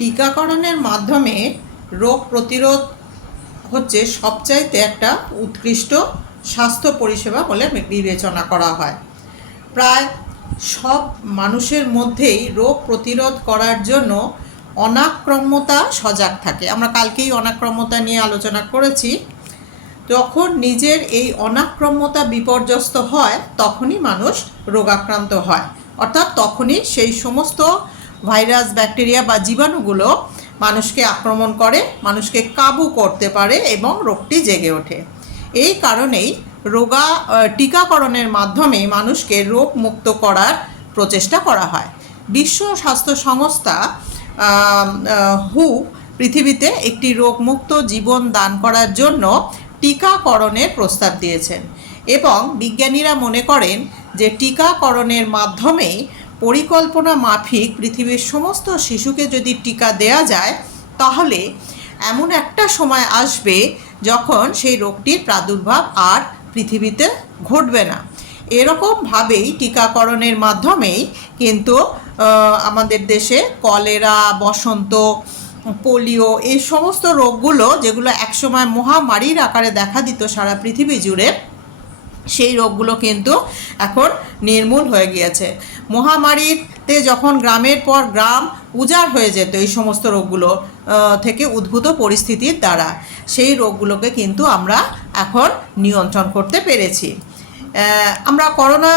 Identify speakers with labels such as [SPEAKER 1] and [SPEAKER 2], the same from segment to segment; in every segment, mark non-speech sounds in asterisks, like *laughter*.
[SPEAKER 1] টিকাকরণের মাধ্যমে রোগ প্রতিরোধ হচ্ছে সবচাইতে একটা উৎকৃষ্ট স্বাস্থ্য পরিষেবা বলে বিবেচনা করা হয়। প্রায় সব মানুষের মধ্যেই রোগ প্রতিরোধ করার জন্য অনাক্রম্যতা সজাগ থাকে। আমরা কালকেই অনাক্রম্যতা নিয়ে আলোচনা করেছি। যখন নিজের এই অনাক্রম্যতা বিপর্যস্ত হয়, তখনই মানুষ রোগাক্রান্ত হয়। অর্থাৎ তখনই সেই সমস্ত ভাইরাস, ব্যাকটেরিয়া বা জীবাণুগুলো মানুষকে আক্রমণ করে, মানুষকে কাবু করতে পারে এবং রোগটি জেগে ওঠে। এই কারণেই রোগা টিকাকরণের মাধ্যমে মানুষকে রোগ মুক্ত করার প্রচেষ্টা করা হয়। বিশ্ব স্বাস্থ্য সংস্থা হু পৃথিবীতে একটি রোগমুক্ত জীবন দান করার জন্য টিকাকরণের প্রস্তাব দিয়েছেন এবং বিজ্ঞানীরা মনে করেন যে টিকাকরণের মাধ্যমেই পরিকল্পনা মাফিক পৃথিবীর সমস্ত শিশুকে যদি টিকা দেয়া যায়, তাহলে এমন একটা সময় আসবে যখন সেই রোগটির প্রাদুর্ভাব আর পৃথিবীতে ঘটবে না। এরকমভাবেই টিকাকরণের মাধ্যমেই কিন্তু আমাদের দেশে কলেরা, বসন্ত, পোলিও এই সমস্ত রোগগুলো যেগুলো একসময় মহামারীর আকারে দেখা দিত সারা পৃথিবী জুড়ে সেই রোগগুলো কিন্তু এখন নির্মূল হয়ে গিয়েছে। মহামারীতে যখন গ্রামের পর গ্রাম উজাড় হয়ে যেত এই সমস্ত রোগগুলো থেকে উদ্ভূত পরিস্থিতির দ্বারা, সেই রোগগুলোকে কিন্তু আমরা এখন নিয়ন্ত্রণ করতে পেরেছি। আমরা করোনা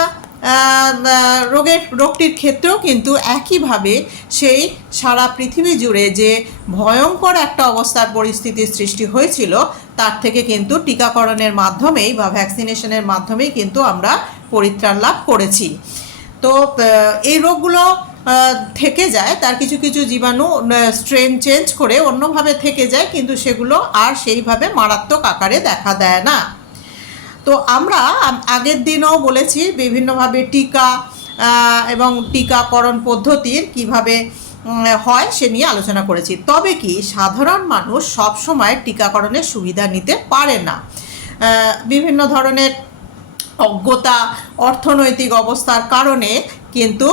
[SPEAKER 1] রোগের, রোগটির ক্ষেত্রেও কিন্তু একইভাবে সেই সারা পৃথিবী জুড়ে যে ভয়ঙ্কর একটা অবস্থার পরিস্থিতির সৃষ্টি হয়েছিল, তার থেকে কিন্তু টিকাকরণের মাধ্যমেই বা ভ্যাকসিনেশনের মাধ্যমেই কিন্তু আমরা পরিত্রাণ লাভ করেছি। তো এই রোগগুলো থেকে যায়, তার কিছু কিছু জীবাণু স্ট্রেন চেঞ্জ করে অন্যভাবে থেকে যায়, কিন্তু সেগুলো আর সেইভাবে মারাত্মক আকারে দেখা দেয় না। তো আমরা আগের দিনও বলেছি বিভিন্নভাবে টিকা এবং টিকাকরণ পদ্ধতির কীভাবে হয় সে নিয়ে আলোচনা করেছি। তবে কি সাধারণ মানুষ সব সময় টিকাকরণের সুবিধা নিতে পারে না। বিভিন্ন ধরনের অজ্ঞতা, অর্থনৈতিক অবস্থার কারণে কিন্তু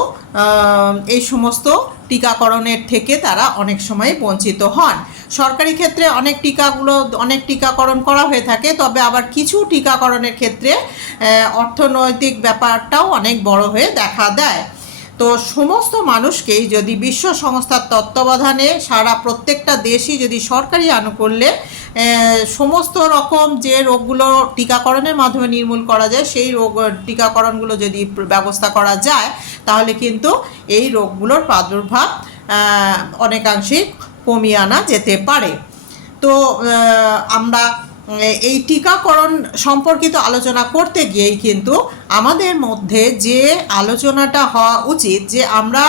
[SPEAKER 1] এই সমস্ত টিকাকরণের থেকে তারা অনেক সময় বঞ্চিত হন। সরকারি ক্ষেত্রে অনেক টিকাগুলো, অনেক টিকাকরণ করা হয়ে থাকে, তবে আবার কিছু টিকাকরণের ক্ষেত্রে অর্থনৈতিক ব্যাপারটাও অনেক বড় হয়ে দেখা দেয়। তো সমস্ত মানুষকেই যদি বিশ্ব সংস্থার তত্ত্বাবধানে সারা প্রত্যেকটা দেশই যদি সরকারি আনুকূল্যে সমস্ত রকম যে রোগগুলো টিকাকরণের মাধ্যমে নির্মূল করা যায় সেই রোগ টিকাকরণগুলো যদি ব্যবস্থা করা যায় তাহলে কিন্তু এই রোগগুলোর প্রাদুর্ভাব আহ, অনেকাংশেই কমিয়ে আনা যেতে পারে। তো আমরা এই টিকাকরণ সম্পর্কিত আলোচনা করতে গিয়েই কিন্তু আমাদের মধ্যে যে আলোচনাটা হওয়া উচিত যে আমরা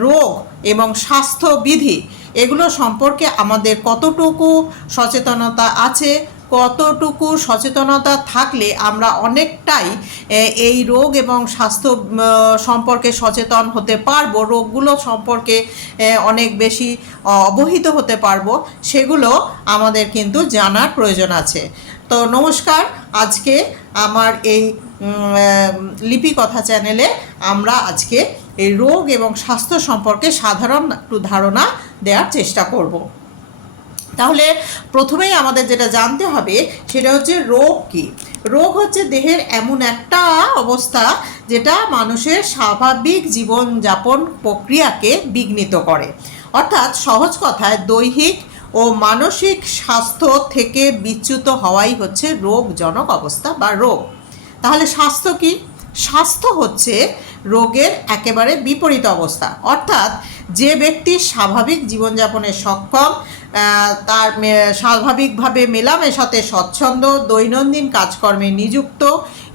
[SPEAKER 1] রোগ এবং স্বাস্থ্যবিধি এগুলো সম্পর্কে আমাদের কতটুকু সচেতনতা আছে, কতটুকু সচেতনতা থাকলে আমরা অনেকটাই এই রোগ এবং স্বাস্থ্য সম্পর্কে সচেতন হতে পারব, রোগগুলো সম্পর্কে অনেক বেশি অবহিত হতে পারব, সেগুলো আমাদের কিন্তু জানার প্রয়োজন আছে। তো নমস্কার আজকে আমার এই লিপি কথা চ্যানেলে আমরা আজকে এই রোগ এবং স্বাস্থ্য সম্পর্কে সাধারণ একটু ধারণা দেওয়ার চেষ্টা করব। তাহলে প্রথমেই আমাদের যেটা জানতে হবে সেটা হচ্ছে রোগ কি? রোগ হচ্ছে দেহের এমন একটা অবস্থা যেটা মানুষের স্বাভাবিক জীবনযাপন প্রক্রিয়াকে বিঘ্নিত করে। অর্থাৎ সহজ কথায় দৈহিক ও মানসিক স্বাস্থ্য থেকে বিচ্যুত হওয়াই হচ্ছে রোগজনক অবস্থা বা রোগ। তাহলে স্বাস্থ্য কি? স্বাস্থ্য হচ্ছে রোগের একেবারে বিপরীত অবস্থা। অর্থাৎ যে ব্যক্তি স্বাভাবিক জীবনযাপনে সক্ষম তার স্বাভাবিকভাবে মেলামেশাতে স্বচ্ছন্দ, দৈনন্দিন কাজকর্মে নিযুক্ত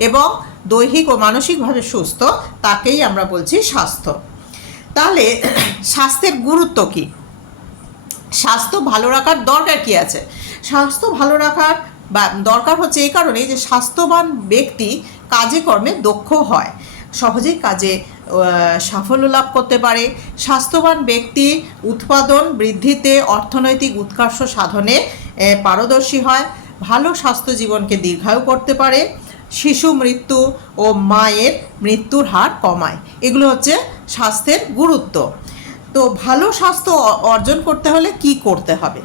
[SPEAKER 1] এবং দৈহিক ও মানসিকভাবে সুস্থ, তাকেই আমরা বলছি স্বাস্থ্য। তাহলে *clears throat* স্বাস্থ্যের গুরুত্ব কী? স্বাস্থ্য ভালো রাখার দরকার কি আছে? স্বাস্থ্য ভালো রাখার বা দরকার হচ্ছে এই কারণেই যে স্বাস্থ্যবান ব্যক্তি কাজে কর্মে দক্ষ হয়। সহজেই কাজে সাফল্য লাভ করতে পারে। স্বাস্থ্যবান ব্যক্তি উৎপাদন বৃদ্ধিতে অর্থনৈতিক উৎকর্ষ সাধনে পারদর্শী হয়। ভালো স্বাস্থ্য জীবনকে দীর্ঘায়ু করতে পারে। শিশু মৃত্যু ও মায়ের মৃত্যুর হার কমায়। এগুলো হচ্ছে স্বাস্থ্যের গুরুত্ব। তো ভালো স্বাস্থ্য অর্জন করতে হলে কি করতে হবে?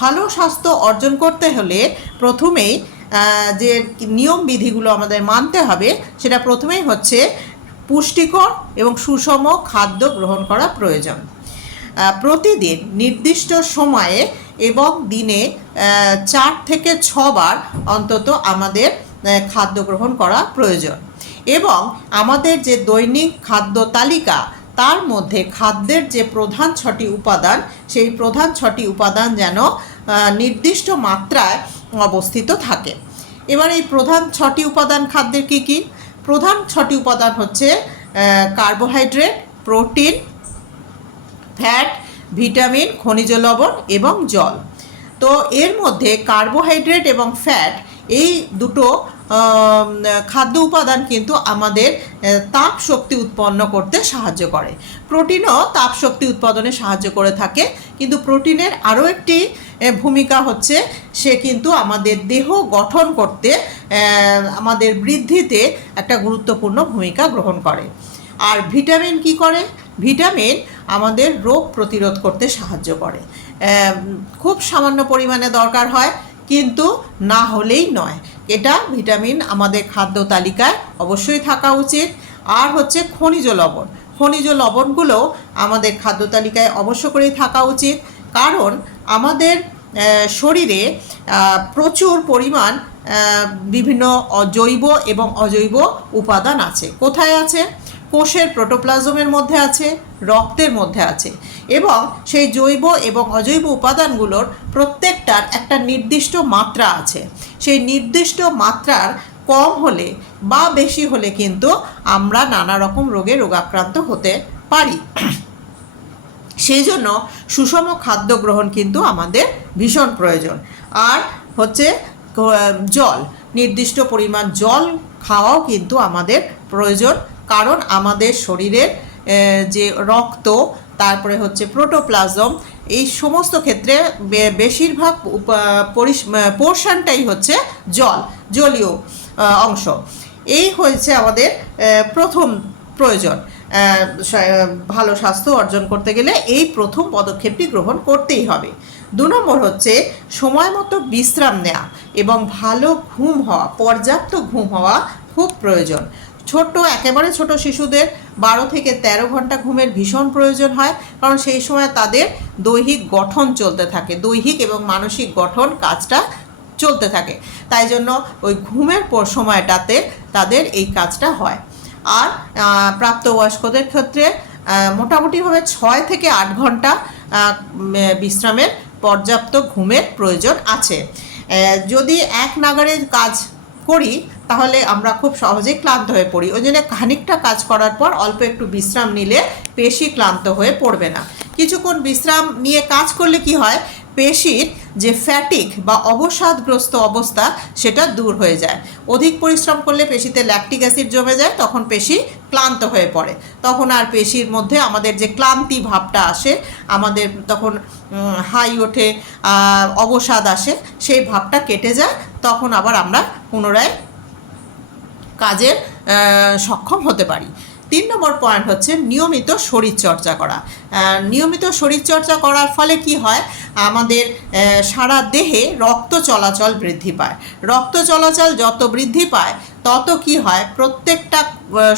[SPEAKER 1] ভালো স্বাস্থ্য অর্জন করতে হলে প্রথমেই যে নিয়ম বিধিগুলো আমাদের মানতে হবে, সেটা প্রথমেই হচ্ছে পুষ্টিকর এবং সুষম খাদ্য গ্রহণ করা প্রয়োজন। প্রতিদিন নির্দিষ্ট সময়ে এবং দিনে চার থেকে ছবার অন্তত আমাদের খাদ্য গ্রহণ করা প্রয়োজন। এবং আমাদের যে দৈনিক খাদ্য তালিকা তার মধ্যে খাদ্যের যে প্রধান ছটি উপাদান, সেই প্রধান ছটি উপাদান যেন নির্দিষ্ট মাত্রায় অবস্থিত থাকে। এবার এই প্রধান ছটি উপাদান খাদ্যের কী কী? প্রধান ছটি উপাদান হচ্ছে কার্বোহাইড্রেট, প্রোটিন, ফ্যাট, ভিটামিন, খনিজ লবণ এবং জল। তো এর মধ্যে কার্বোহাইড্রেট এবং ফ্যাট এই দুটো খাদ্য উপাদান কিন্তু আমাদের তাপ শক্তি উৎপন্ন করতে সাহায্য করে। প্রোটিনও তাপ শক্তি উৎপাদনে সাহায্য করে থাকে, কিন্তু প্রোটিনের আরও একটি ভূমিকা হচ্ছে সে কিন্তু আমাদের দেহ গঠন করতে আমাদের বৃদ্ধিতে একটা গুরুত্বপূর্ণ ভূমিকা গ্রহণ করে। আর ভিটামিন কি করে? ভিটামিন আমাদের রোগ প্রতিরোধ করতে সাহায্য করে। খুব সামান্য পরিমাণে দরকার হয়, কিন্তু না হলেই নয়। এটা ভিটামিন আমাদের খাদ্য তালিকায় অবশ্যই থাকা উচিত। আর হচ্ছে খনিজ লবণ। খনিজ লবণগুলো আমাদের খাদ্য তালিকায় অবশ্য করেই থাকা উচিত। কারণ আমাদের শরীরে প্রচুর পরিমাণ বিভিন্ন অ- জৈব এবং অজৈব উপাদান আছে। কোথায় আছে? কোষের প্রোটোপ্লাজমের মধ্যে আছে, রক্তের মধ্যে আছে। এবং সেই জৈব এবং অজৈব উপাদানগুলোর প্রত্যেকটার একটা নির্দিষ্ট মাত্রা আছে। সেই নির্দিষ্ট মাত্রার কম হলে বা বেশি হলে কিন্তু আমরা নানা রকম রোগে রোগাক্রান্ত হতে পারি। সেই জন্য সুষম খাদ্য গ্রহণ কিন্তু আমাদের ভীষণ প্রয়োজন। আর হচ্ছে জল, নির্দিষ্ট পরিমাণ জল খাওয়াও কিন্তু আমাদের প্রয়োজন। কারণ আমাদের শরীরের যে রক্ত তারপরে হচ্ছে প্রোটোপ্লাজম, এই সমস্ত ক্ষেত্রে বেশিরভাগ পোর্শনটাই হচ্ছে জল, জলীয় অংশ। এই হয়েছে আমাদের প্রথম প্রয়োজন। ভালো স্বাস্থ্য অর্জন করতে গেলে এই প্রথম পদক্ষেপটি গ্রহণ করতেই হবে। দু নম্বর হচ্ছে সময় মতো বিশ্রাম নেওয়া এবং ভালো ঘুম হওয়া, পর্যাপ্ত ঘুম হওয়া খুব প্রয়োজন। ছোট একেবারে ছোট শিশুদের বারো থেকে ১৩ ঘণ্টা ঘুমের ভীষণ প্রয়োজন হয়, কারণ সেই সময় তাদের দৈহিক গঠন চলতে থাকে, দৈহিক এবং মানসিক গঠন কাজটা চলতে থাকে। তাই জন্য ওই ঘুমের পর সময়টাতে তাদের এই কাজটা হয়। আর প্রাপ্তবয়স্কদের ক্ষেত্রে মোটামুটিভাবে ছয় থেকে আট ঘণ্টা বিশ্রামের পর্যাপ্ত ঘুমের প্রয়োজন আছে। যদি এক নাগারে কাজ করি, তাহলে আমরা খুব সহজেই ক্লান্ত হয়ে পড়ি। ওই জন্য খানিকটা কাজ করার পর অল্প একটু বিশ্রাম নিলে বেশি ক্লান্ত হয়ে পড়বে না। কিছুক্ষণ বিশ্রাম নিয়ে কাজ করলে কি হয় পেশির যে ফ্যাটিক বা অবসাদগ্রস্ত অবস্থা, সেটা দূর হয়ে যায়। অধিক পরিশ্রম করলে পেশিতে ল্যাকটিক অ্যাসিড জমে যায়, তখন পেশি ক্লান্ত হয়ে পড়ে। তখন আর পেশির মধ্যে আমাদের যে ক্লান্তি ভাবটা আসে, আমাদের তখন হাই ওঠে অবসাদ আসে, সেই ভাবটা কেটে যায়, তখন আবার আমরা পুনরায় কাজের সক্ষম হতে পারি। তিন নম্বর পয়েন্ট হচ্ছে নিয়মিত শরীরচর্চা করা। নিয়মিত শরীরচর্চা করার ফলে কি হয়? আমাদের সারা দেহে রক্ত চলাচল বৃদ্ধি পায়। রক্ত চলাচল যত বৃদ্ধি পায় তত কি হয়? প্রত্যেকটা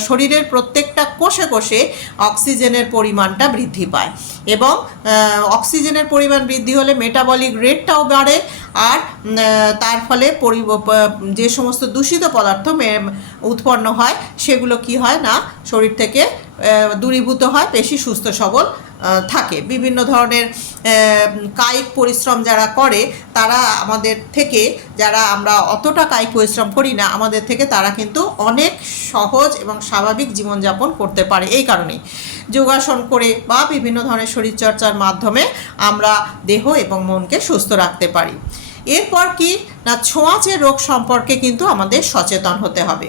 [SPEAKER 1] শরীরের প্রত্যেকটা কোষে কোষে অক্সিজেনের পরিমাণটা বৃদ্ধি পায় এবং অক্সিজেনের পরিমাণ বৃদ্ধি হলে মেটাবলিক রেটটাও বাড়ে আর তার ফলে পরি যে সমস্ত দূষিত পদার্থ উৎপন্ন হয় সেগুলো কি হয় না? শরীর থেকে দূরীভূত হয় বেশি সুস্থ সবল থাকে। বিভিন্ন ধরনের কায়িক পরিশ্রম যারা করে, তারা আমাদের থেকে, যারা আমরা অতটা কায়িক পরিশ্রম করি না, আমাদের থেকে তারা কিন্তু অনেক সহজ এবং স্বাভাবিক জীবনযাপন করতে পারে এই কারণেই। যোগাসন করে বা বিভিন্ন ধরনের শরীরচর্চার মাধ্যমে আমরা দেহ এবং মনকে সুস্থ রাখতে পারি। এরপর কি? না, ছোঁয়াচে রোগ সম্পর্কে কিন্তু আমাদের সচেতন হতে হবে।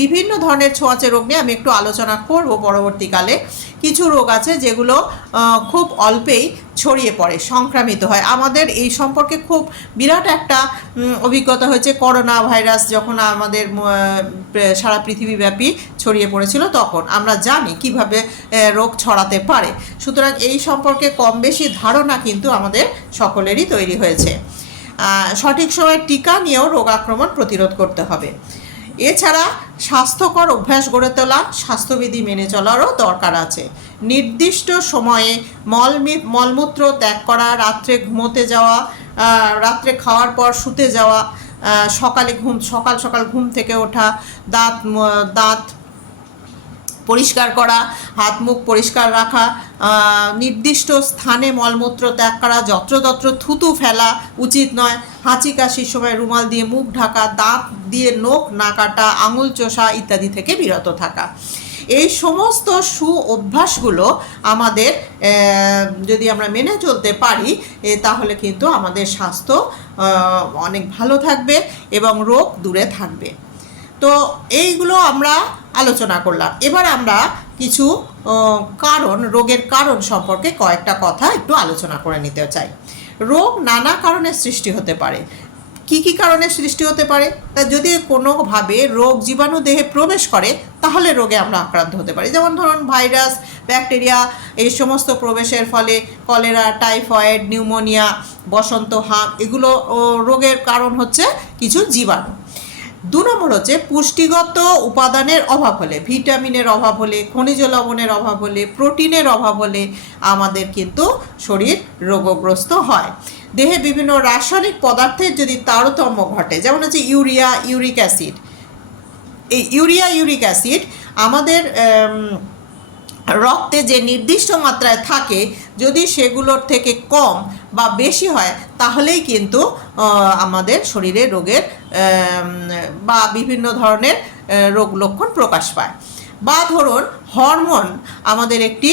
[SPEAKER 1] বিভিন্ন ধরনের ছোঁয়াচে রোগ নিয়ে আমি একটু আলোচনা করব পরবর্তীকালে। কিছু রোগ আছে যেগুলো খুব অল্পেই ছড়িয়ে পড়ে, সংক্রামিত হয়। আমাদের এই সম্পর্কে খুব বিরাট একটা অভিজ্ঞতা হয়েছে। করোনা ভাইরাস যখন আমাদের সারা পৃথিবীব্যাপী ছড়িয়ে পড়েছিল তখন। আমরা জানি কীভাবে রোগ ছড়াতে পারে। সুতরাং এই সম্পর্কে কম বেশি ধারণা কিন্তু আমাদের সকলেরই তৈরি হয়েছে। সঠিক সময়ে টিকা নিয়েও রোগ আক্রমণ প্রতিরোধ করতে হবে। এছাড়া স্বাস্থ্যকর অভ্যাস গড়ে তোলা, স্বাস্থ্যবিধি মেনে চলারও দরকার আছে। নির্দিষ্ট সময়ে মলমি- মলমূত্র ত্যাগ করা, রাত্রে ঘুমোতে যাওয়া রাত্রে খাওয়ার পর শুতে যাওয়া সকালে ঘুম, সকাল সকাল ঘুম থেকে ওঠা, দাঁত দাঁত পরিষ্কার করা, হাত মুখ পরিষ্কার রাখা নির্দিষ্ট স্থানে মলমূত্র ত্যাগ করা, যত্রতত্র থুতু ফেলা উচিত নয়। হাঁচি কাশির সময় রুমাল দিয়ে মুখ ঢাকা, দাঁত দিয়ে নখ না কাটা, আঙুল চোষা ইত্যাদি থেকে বিরত থাকা। এই সমস্ত সু অভ্যাসগুলো আমাদের যদি আমরা মেনে চলতে পারি তাহলে কিন্তু আমাদের স্বাস্থ্য অনেক ভালো থাকবে এবং রোগ দূরে থাকবে। তো এইগুলো আমরা আলোচনা করলাম। এবার আমরা কিছু কারণ, রোগের কারণ সম্পর্কে কয়েকটা কথা একটু আলোচনা করে নিতে চাই। রোগ নানা কারণে সৃষ্টি হতে পারে। কি কি কারণে সৃষ্টি হতে পারে? তা যদি কোনোভাবে রোগ জীবাণু দেহে প্রবেশ করে, তাহলে রোগে আমরা আক্রান্ত হতে পারি। যেমন ধরুন ভাইরাস, ব্যাকটেরিয়া, এই সমস্ত প্রবেশের ফলে কলেরা, টাইফয়েড, নিউমোনিয়া, বসন্ত হাঁপ, এগুলো রোগের কারণ হচ্ছে কিছু জীবাণু। দু নম্বর হচ্ছে পুষ্টিগত উপাদানের অভাব হলে, ভিটামিনের অভাব হলে, খনিজ লবণের অভাব হলে, প্রোটিনের অভাব হলে আমাদের কিন্তু শরীর রোগগ্রস্ত হয়। দেহে বিভিন্ন রাসায়নিক পদার্থের যদি তারতম্য ঘটে, যেমন হচ্ছে ইউরিয়া, ইউরিক অ্যাসিড, এই ইউরিয়া, ইউরিক অ্যাসিড আমাদের রক্তে যে নির্দিষ্ট মাত্রায় থাকে, যদি সেগুলোর থেকে কম বা বেশি হয়, তাহলেই কিন্তু আমাদের শরীরে রোগের বা বিভিন্ন ধরনের রোগ লক্ষণ প্রকাশ পায়। বা ধরুন, হরমোন আমাদের একটি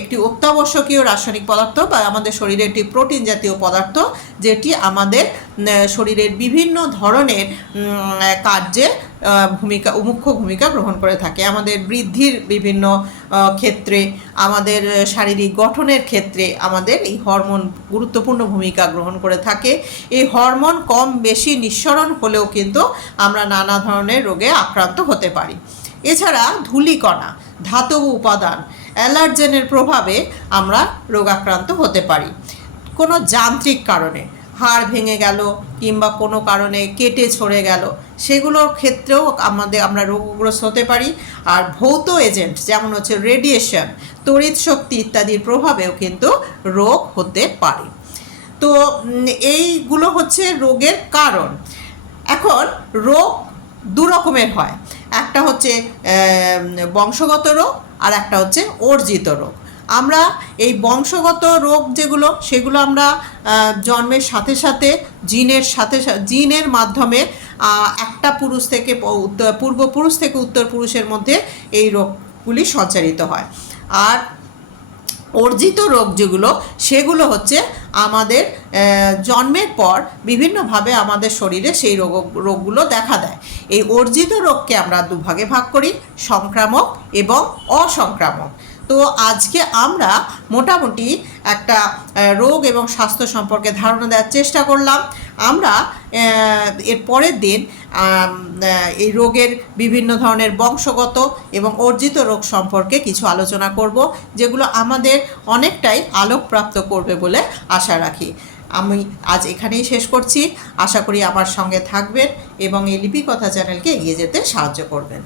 [SPEAKER 1] একটি অত্যাবশ্যকীয় রাসায়নিক পদার্থ বা আমাদের শরীরে একটি প্রোটিন জাতীয় পদার্থ, যেটি আমাদের শরীরের বিভিন্ন ধরনের কার্যে ভূমিকা, মুখ্য ভূমিকা গ্রহণ করে থাকে। আমাদের বৃদ্ধির বিভিন্ন ক্ষেত্রে, আমাদের শারীরিক গঠনের ক্ষেত্রে আমাদের এই হরমোন গুরুত্বপূর্ণ ভূমিকা গ্রহণ করে থাকে। এই হরমোন কম বেশি নিঃসরণ হলেও কিন্তু আমরা নানা ধরনের রোগে আক্রান্ত হতে পারি। এছাড়া ধূলিকণা, ধাতব উপাদান, অ্যালার্জেনের প্রভাবে আমরা রোগাক্রান্ত হতে পারি। কোনো যান্ত্রিক কারণে হাড় ভেঙে গেল কিংবা কোনো কারণে কেটে ছড়ে গেল সেগুলোর ক্ষেত্রেও আমাদের, আমরা রোগগ্রস্ত হতে পারি। আর ভৌত এজেন্ট যেমন হচ্ছে রেডিয়েশন, তড়িৎ শক্তি ইত্যাদির প্রভাবেও কিন্তু রোগ হতে পারে। তো এইগুলো হচ্ছে রোগের কারণ। এখন রোগ দু রকমের হয়। একটা হচ্ছে বংশগত রোগ আর একটা হচ্ছে অর্জিত রোগ। আমরা এই বংশগত রোগ যেগুলো, সেগুলো আমরা জন্মের সাথে সাথে, জিনের সাথে জিনের মাধ্যমে একটা পুরুষ থেকে পূর্বপুরুষ থেকে উত্তর পুরুষের মধ্যে এই রোগগুলি সঞ্চারিত হয়। আর অর্জিত রোগ যেগুলো, সেগুলো হচ্ছে আমাদের জন্মের পর বিভিন্নভাবে আমাদের শরীরে সেই রোগ, রোগগুলো দেখা দেয়। এই অর্জিত রোগকে আমরা দুভাগে ভাগ করি, সংক্রামক এবং অসংক্রামক। তো আজকে আমরা মোটামুটি একটা রোগ এবং স্বাস্থ্য সম্পর্কে ধারণা দেওয়ার চেষ্টা করলাম। আমরা এর পরের দিন এই রোগের বিভিন্ন ধরনের বংশগত এবং অর্জিত রোগ সম্পর্কে কিছু আলোচনা করব, যেগুলো আমাদের অনেকটাই আলোকপ্রাপ্ত করবে বলে আশা রাখি। আমি আজ এখানেই শেষ করছি। আশা করি আমার সঙ্গে থাকবেন এবং এই লিপিকথা চ্যানেলকে এগিয়ে যেতে সাহায্য করবেন।